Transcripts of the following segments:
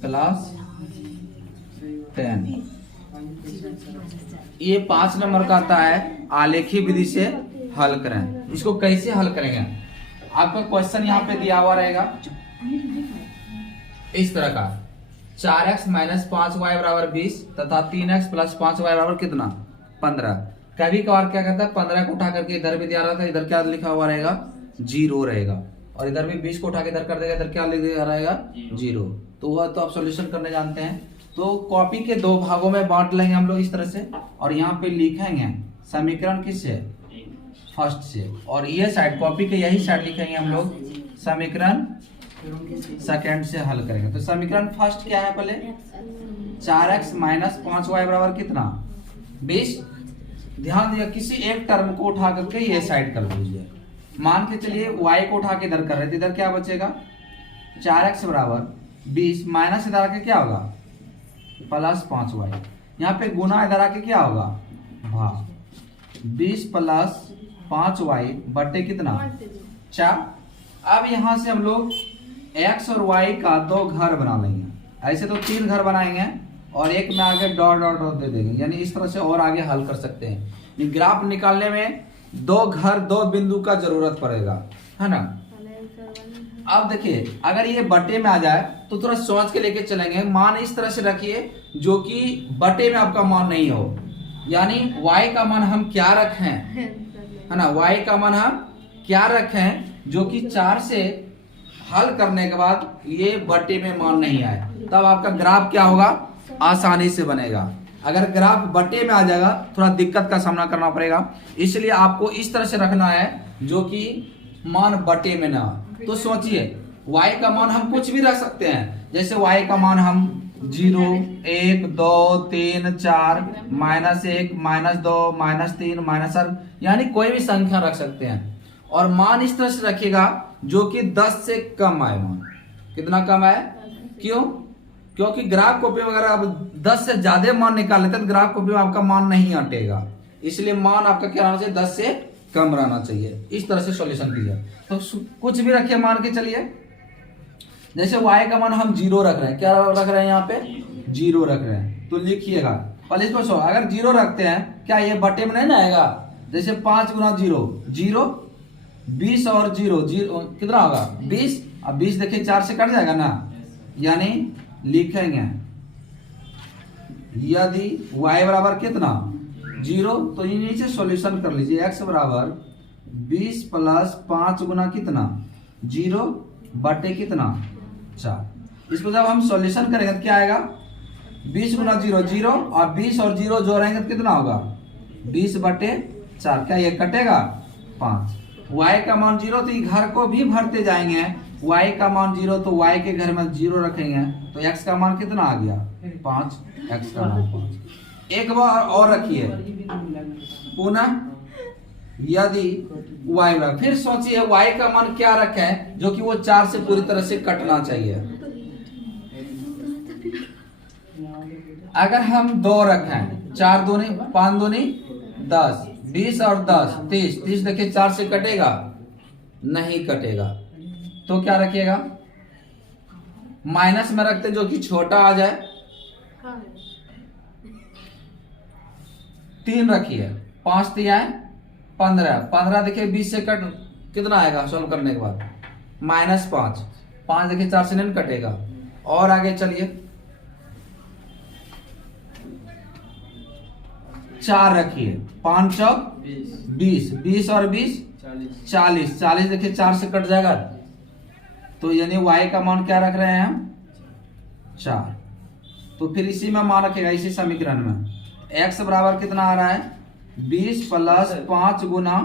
Plus 10। ये 5 number का आता है आलेखी विधि से हल करें। इसको कैसे हल करेंगे? आपका क्वेश्चन यहाँ पे दिया हुआ रहेगा इस तरह का, 4x - 5y बराबर 20 तथा 3x + 5y बराबर कितना 15। कभी कभार क्या करता है 15 को उठा करके इधर भी दिया रहता है, इधर क्या लिखा हुआ रहेगा 0 रहेगा, और इधर भी 20 को उठा के इधर कर देगा, इधर क्या लिख दिया रहेगा 0। तो वह तो आप सॉल्यूशन करने जानते हैं। तो कॉपी के 2 भागों में बांट लेंगे हम लोग इस तरह से, और यहाँ पे लिखेंगे समीकरण किससे फर्स्ट से, और ये साइड कॉपी के यही साइड लिखेंगे हम लोग समीकरण सेकंड से हल करेंगे। तो समीकरण फर्स्ट क्या है पहले 4x - 5y बराबर कितना 20। ध्यान दिया किसी एक टर्म को उठा करके ये साइड कर लीजिए। मान के चलिए y को उठा के इधर कर रहे थे, इधर क्या बचेगा 4x बराबर 20 माइनस इधर आके क्या होगा प्लस 5y, यहाँ पे गुना इधर आके क्या होगा भाग 20 + 5y बटे कितना 4। अब यहाँ से हम लोग x और y का 2 घर बना लेंगे। ऐसे तो 3 घर बनाएंगे और एक में आगे डॉट डॉट डॉट दे देंगे, यानी इस तरह से और आगे हल कर सकते हैं। ग्राफ निकालने में 2 घर 2 बिंदु का जरूरत पड़ेगा, है ना। अब देखिए अगर ये बटे में आ जाए तो थोड़ा सोच के लेके चलेंगे। मान इस तरह से रखिए जो कि बटे में आपका मान नहीं हो, यानी y का मान हम क्या रखें, है ना, y का मान हम क्या रखें जो कि 4 से हल करने के बाद ये बटे में मान नहीं आए, तब आपका ग्राफ क्या होगा आसानी से बनेगा। अगर ग्राफ बटे में आ जाएगा थोड़ा दिक्कत का सामना करना पड़ेगा, इसलिए आपको इस तरह से रखना है जो कि मान बटे में ना। तो सोचिए y का मान हम कुछ भी रख सकते हैं, जैसे y का मान हम 0 1 2 3 4 -1 -2 -3 -4 यानी कोई भी संख्या रख सकते हैं। और मान इस तरह से रखिएगा जो कि 10 से कम आए। मान कितना कम आए, क्यों? क्योंकि ग्राफ कॉपी में अगर आप 10 से ज्यादा मान निकाल लेते हैं तो ग्राफ कॉपी में आपका मान नहीं हटेगा, इसलिए मान आपका क्या रहना चाहिए 10 से कम रहना चाहिए। इस तरह से सॉल्यूशन कीजिए। तो कुछ भी रखिए, मान के चलिए जैसे y का मान हम 0 रख रहे हैं, क्या रख रहे हैं यहाँ पे 0 रख रहे हैं, तो लिखिएगा पहले इसको सो। अगर 0 रखते हैं क्या ये बटे में नहीं ना आएगा, जैसे 5 × 0 0 20 और 0 0 कितना होगा 20। अब 20 देखिए 4 से कट जाएगा ना, यानी लिखेंगे यदि y बराबर कितना 0, तो ये नीचे सॉल्यूशन कर लीजिए। x बराबर 20 + 5 गुना कितना 0 बटे कितना 4। इसको जब हम सॉल्यूशन करेंगे तो क्या आएगा 20 × 0 0 और 20 और 0 जोड़ेंगे तो कितना होगा 20 बटे 4। क्या ये कटेगा 5। y का मान 0 तो ये घर को भी भरते जाएंगे, y का मान 0 तो y के घर में 0 रखेंगे तो x का मान कितना आ गया 5, x का मान 5। एक बार और रखिए पुनः यदि y बराबर, फिर सोचिए y का मान क्या रखें जो कि वो 4 से पूरी तरह से कटना चाहिए। अगर हम 2 रखें 4 दूनी 5 दूनी 10 20 और 10 30 30 देखिए 4 से कटेगा नहीं कटेगा, तो क्या रखिएगा माइनस में रखते जो कि छोटा आ जाए। 3 रखिए 5 दिया है 15 15 देखिए 20 से कट कितना आएगा सॉल्व करने के बाद -5 5 देखिए 4 से नहीं कटेगा। और आगे चलिए 4 रखिए 5 चौक 20 20 और 20 40 40 देखिए 4 से कट जाएगा, तो यानी y का मान क्या रख रहे हैं हम 4। तो फिर इसी में मान रखेगा इसी समीकरण में x बराबर कितना आ रहा है 20 + 5 गुना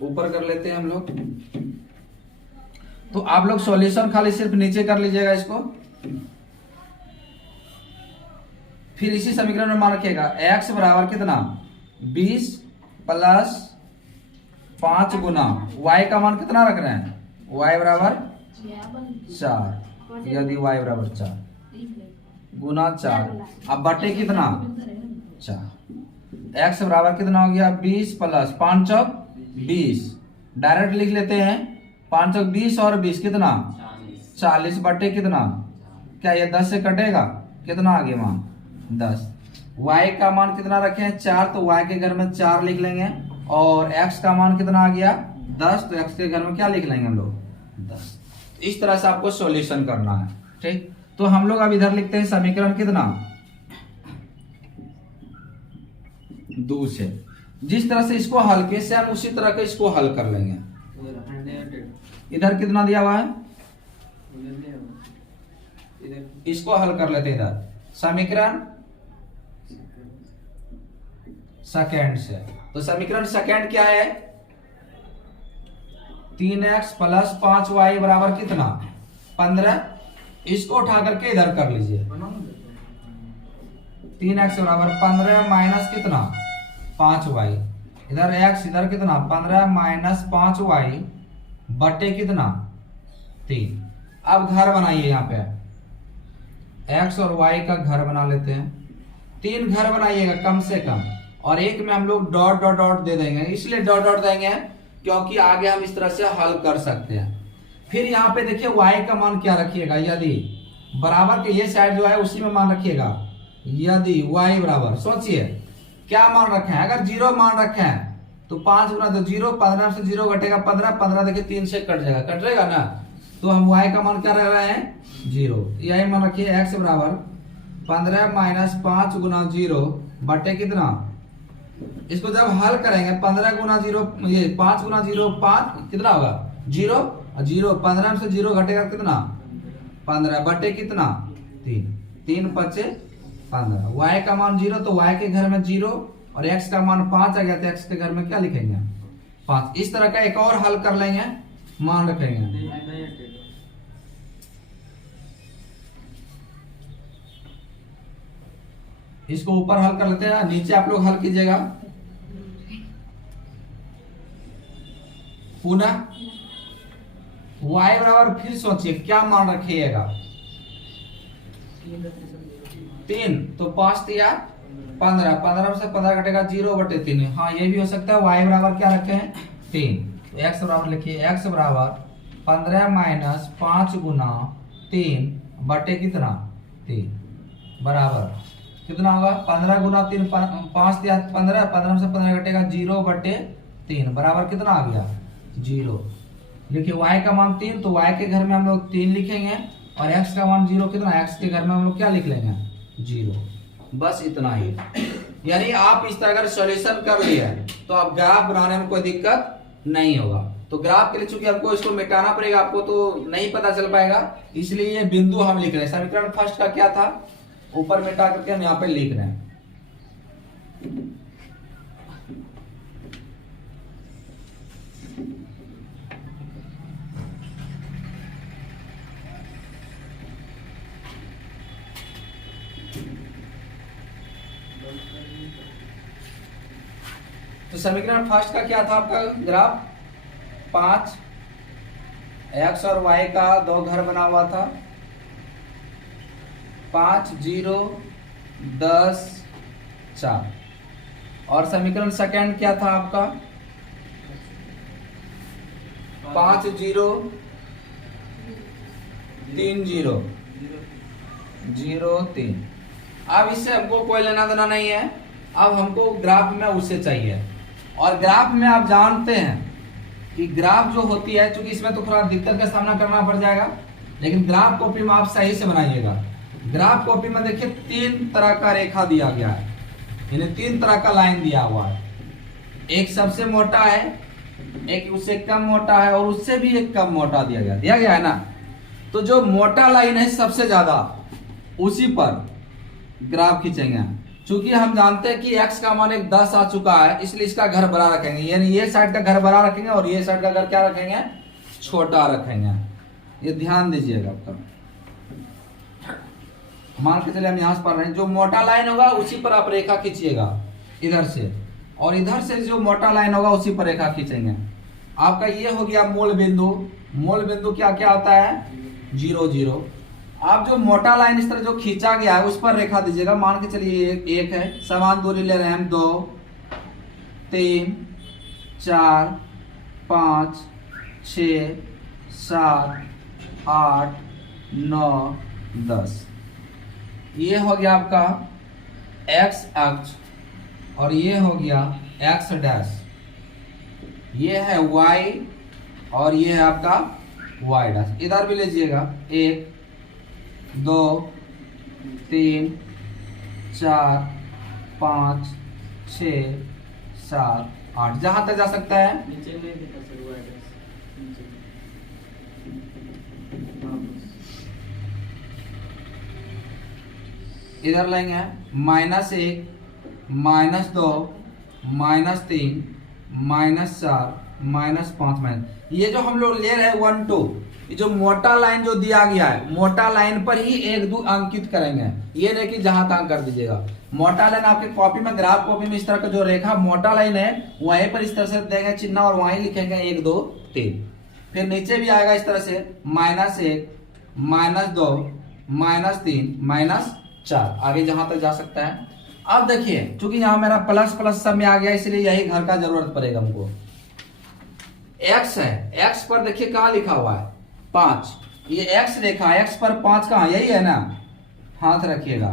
ऊपर कर लेते हैं हम लोग। तो आप लोग सॉल्यूशन खाली सिर्फ नीचे कर लीजिएगा इसको। फिर इसी समीकरण में मान रखिएगा x बराबर कितना 20 + 5 गुना y का मान कितना रख रहे हैं y बराबर 4, यदि y बराबर 4 गुना 4 अब बटे कितना 4। x बराबर कितना हो गया 20 + 5 चौक 20, डायरेक्ट लिख लेते हैं 5 चौक 20 और 20 कितना 40 बटे कितना, क्या ये 10 से कटेगा, कितना आ गया मान 10। y का मान कितना रखे हैं 4, तो y के घर में 4 लिख लेंगे, और x का मान कितना आ गया 10, तो x के घर में क्या लिख लेंगे हम लोग 10। इस तरह से आपको सॉल्यूशन करना है, ठीक। तो हम लोग अब इधर लिखते हैं समीकरण कितना 2 से। जिस तरह से इसको हल किए से हम उसी तरह के इसको हल कर लेंगे। इधर कितना दिया हुआ है, इसको हल कर लेते हैं। इधर समीकरण सेकेंड से, तो समीकरण सेकेंड क्या है 3x प्लस 5y बराबर कितना 15। इसको उठा करके इधर कर लीजिए, 3x बराबर 15 माइनस कितना 5y, इधर x इधर कितना 15 माइनस 5y बटे कितना 3। अब घर बनाइए, यहाँ पे x और y का घर बना लेते हैं। 3 घर बनाइएगा कम से कम, और एक में हम लोग डॉट डॉट डॉट दे देंगे। इसलिए डॉट डॉट देंगे क्योंकि आगे हम इस तरह से हल कर सकते हैं। फिर यहाँ पे देखिए y का मान क्या रखिएगा, यदि बराबर के ये साइड जो है उसी में मान रखिएगा। यदि y बराबर, सोचिए क्या मान रखे हैं, अगर 0 मान रखे हैं तो 5 गुना 0, 15 से 0 घटेगा 15, 15 देखिए 3 से कट जाएगा ना। तो हम y का मान क्या रख रहे हैं 0, यही मान रखिए x बराबर 15 माइनस 5 गुना 0 बटे कितना। इसको जब हल करेंगे 15 गुना 0, ये 5 गुना 0 5 कितना होगा 0, और 0 15 से 0 घटेगा कितना 15 बटे कितना 3, 3 5 15। y का मान 0, तो y के घर में 0 और x का मान 5 आ गया, तो x के घर में क्या लिखेंगे 5। इस तरह का एक और हल कर लेंगे, मान रखेंगे। इसको ऊपर हल कर लेते हैं, नीचे आप लोग हल कीजिएगा। पुनः y बराबर, फिर सोचिए क्या मान रखिएगा 3, तो 5 दिया 15, 15 से 15 घटेगा 0 बटे 3। हाँ ये भी हो सकता है। y बराबर क्या रखे हैं 3, तो x बराबर लिखिए, x बराबर 15 माइनस 5 गुना 3 बटे कितना 3 बराबर कितना होगा 15 गुना 3 5 दिया 15, 15 से 15 घटेगा 0 बटे 3 बराबर कितना आ गया 0। देखिए y का मान 3, तो y के घर में हम लोग 3 लिखेंगे, और x का मान 0 कितना, x के घर में हम लोग क्या लिख लेंगे 0। बस इतना ही। यानी आप इस तरह का सॉल्यूशन कर लिए तो आप ग्राफ बनाने में कोई दिक्कत नहीं होगा। तो ग्राफ के लिए चूंकि हमको इसको मिटाना पड़ेगा, आपको तो नहीं पता चल पाएगा, इसलिए ये बिंदु हम लिख रहे हैं। समीकरण फर्स्ट का क्या था, ऊपर मिटा करके हम यहाँ पे लिख रहे हैं। तो समीकरण फर्स्ट का क्या था आपका ग्राफ 5, x और y का 2 घर बना हुआ था, 5 0 10 4। और समीकरण सेकेंड क्या था आपका 5 0 3 0 0 3। अब इससे हमको कोई लेना देना नहीं है, अब हमको ग्राफ में उसे चाहिए। और ग्राफ में आप जानते हैं कि ग्राफ जो होती है, चूंकि इसमें तो थोड़ा दिक्कत का सामना करना पड़ जाएगा, लेकिन ग्राफ कॉपी में आप सही से बनाइएगा। ग्राफ कॉपी में देखिए 3 तरह का रेखा दिया गया है, यानी 3 तरह का लाइन दिया हुआ है। एक सबसे मोटा है, एक उससे कम मोटा है, और उससे भी एक कम मोटा दिया गया है ना। तो जो मोटा लाइन है सबसे ज्यादा, उसी पर ग्राफ खींचेंगे। चूंकि हम जानते हैं कि x का मान 10 आ चुका है, इसलिए इसका घर बड़ा रखेंगे, यानी ये साइड का घर बड़ा रखेंगे और ये साइड का घर क्या रखेंगे छोटा रखेंगे। ये ध्यान दीजिएगा। आपका मान के चलिए हम यहाँ से पढ़ रहे हैं, जो मोटा लाइन होगा उसी पर आप रेखा खींचिएगा इधर से, और इधर से जो मोटा लाइन होगा उसी पर रेखा खींचेंगे। आपका ये हो गया मूल बिंदु। मूल बिंदु क्या क्या होता है 0 0। आप जो मोटा लाइन इस तरह जो खींचा गया है उस पर रेखा दीजिएगा। मान के चलिए एक है, समान दूरी ले रहे हैं हम 2 3 4 5 6 7 8 9, 10। ये हो गया आपका x अक्ष और ये हो गया x डैश। ये है y और ये है आपका y डैश। इधर भी लीजिएगा 1, 2, 3, 4, 5, 6, 7, 8 जहां तक जा सकता है। नीचे नहीं दिखा सर वो एड्रेस नीचे। इधर लेंगे -1, -2, -3, -4, -5 ये जो हम लोग ले रहे हैं 1, 2, ये जो मोटा लाइन जो दिया गया है मोटा लाइन पर ही 1, 2 अंकित करेंगे। ये नहीं कि जहां तहां कर दीजिएगा। मोटा लाइन आपके कॉपी में ग्राफ कॉपी में इस तरह का जो रेखा मोटा लाइन है वहीं पर इस तरह से देंगे चिन्ह और वहीं लिखेंगे 1, 2, 3। फिर नीचे भी आएगा इस तरह से -1, -2, -3, -4 आगे जहां तक जा सकता है। अब देखिए चूंकि यहाँ मेरा प्लस प्लस सब में आ गया इसलिए यही घर का जरूरत पड़ेगा हमको। x है, x पर देखिए कहाँ लिखा हुआ है 5। ये x रेखा x पर 5 कहाँ, यही है ना, हाथ रखिएगा।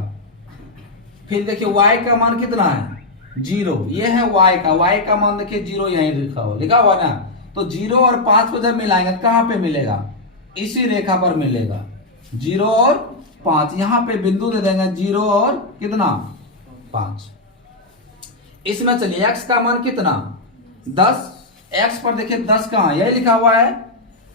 फिर देखिए y का मान कितना है 0, ये है y का मान देखिए 0 यही लिखा हुआ ना। तो 0 और 5 को जब मिलाएंगे तो कहाँ पे मिलेगा, इसी रेखा पर मिलेगा। 0 और 5 यहाँ पे बिंदु दे देंगे 0 और कितना 5। इसमें चलिए x का मान कितना 10, x पर देखिए 10 कहाँ यही लिखा हुआ है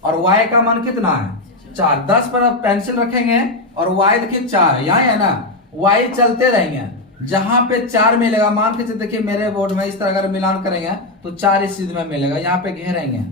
और y का मान कितना है 4। 10 पर आप पेंसिल रखेंगे और y देखिए 4 यहाँ है ना, y चलते रहेंगे जहां पे 4 मिलेगा। मान के देखिए मेरे बोर्ड में इस तरह अगर मिलान करेंगे तो 4 इस चीज में मिलेगा, यहाँ पे घेरेंगे।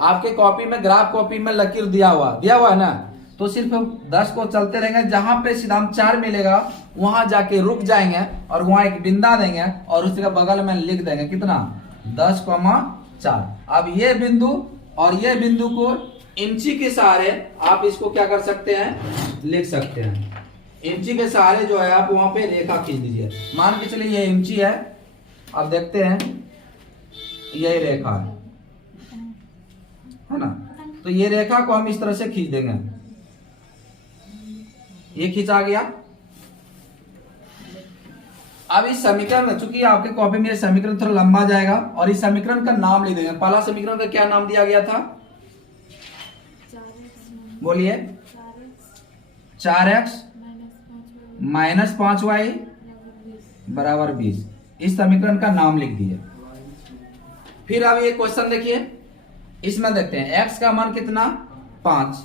आपके कॉपी में ग्राफ कॉपी में लकीर दिया हुआ है ना, तो सिर्फ 10 को चलते रहेंगे जहां पे सीधा 4 मिलेगा वहां जाके रुक जाएंगे और वहां एक बिंदा देंगे और उसके बगल में लिख देंगे कितना 10,4। अब ये बिंदु और ये बिंदु को इंची के सहारे आप इसको क्या कर सकते हैं, लिख सकते हैं। इंची के सहारे जो है आप वहां पे रेखा खींच दीजिए। मान के चलिए ये इंची है, अब देखते हैं यही रेखा है ना, तो ये रेखा को हम इस तरह से खींच देंगे। ये खींचा गया। अब इस समीकरण में चूंकि आपके कॉपी में समीकरण थोड़ा लंबा जाएगा और इस समीकरण का नाम लिख देंगे। पहला समीकरण का क्या नाम दिया गया था, बोलिए 4x -5y बराबर 20। इस समीकरण का नाम लिख दिए। फिर अब ये क्वेश्चन देखिए, इसमें देखते हैं x का मान कितना 5,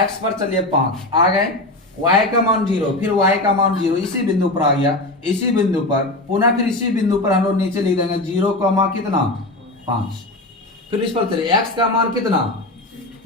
x पर चलिए 5 आ गए, y का मान 0, फिर y का मान 0 इसी बिंदु पर आ गया। इसी बिंदु पर पुनः फिर इसी बिंदु पर हम लोग नीचे लिख देंगे 0, कितना 5। फिर इस पर चलिए x का मान कितना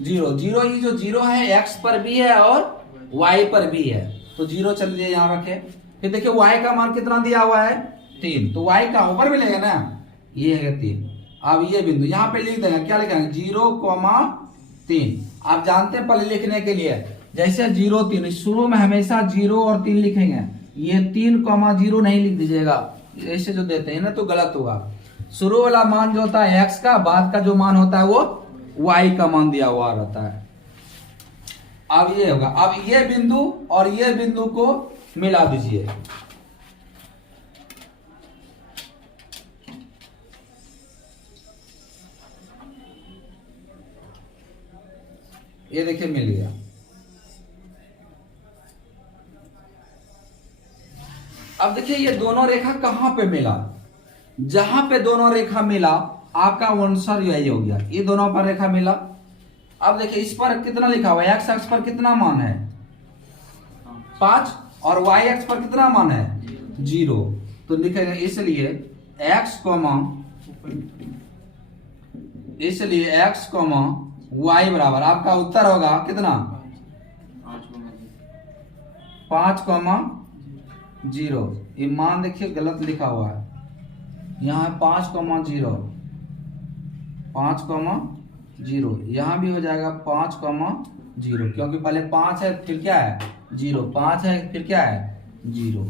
0, ये जो 0 है x पर भी है और y पर भी है, तो 0 चलिए यहाँ रखे। फिर देखिए y का मान कितना दिया हुआ है 3, तो y का ऊपर मिलेगा ना, ये है 3। अब ये बिंदु यहाँ पे लिख देंगे, क्या लिखेंगे 0,3। आप जानते हैं पहले लिखने के लिए जैसे 0, 3 शुरू में हमेशा 0 और 3 लिखेंगे। ये 3,0 नहीं लिख दीजिएगा, ऐसे जो देते हैं ना तो गलत होगा। शुरू वाला मान जो होता है x का, बाद का जो मान होता है वो y का मान दिया हुआ रहता है। अब ये होगा, अब ये बिंदु और ये बिंदु को मिला दीजिए। ये देखिए मिल गया। अब देखिए ये दोनों रेखा कहां पे मिला, जहां पे दोनों रेखा मिला आपका आंसर यही हो गया, ये दोनों पर रेखा मिला। अब देखिए इस पर कितना लिखा हुआ है, x अक्ष पर कितना मान है 5 और y अक्ष पर कितना मान है 0, तो लिखेंगे इसलिए x, y बराबर आपका उत्तर होगा कितना 5,0। ये मान देखिए गलत लिखा हुआ है, यहाँ है 5,0, 5,0। यहाँ भी हो जाएगा 5,0 क्योंकि पहले 5 है फिर क्या है 0, 5 है फिर क्या है 0।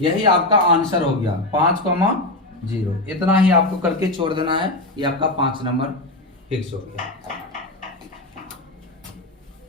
यही आपका आंसर हो गया 5,0। इतना ही आपको करके छोड़ देना है, ये आपका 5 नंबर फिक्स हो गया।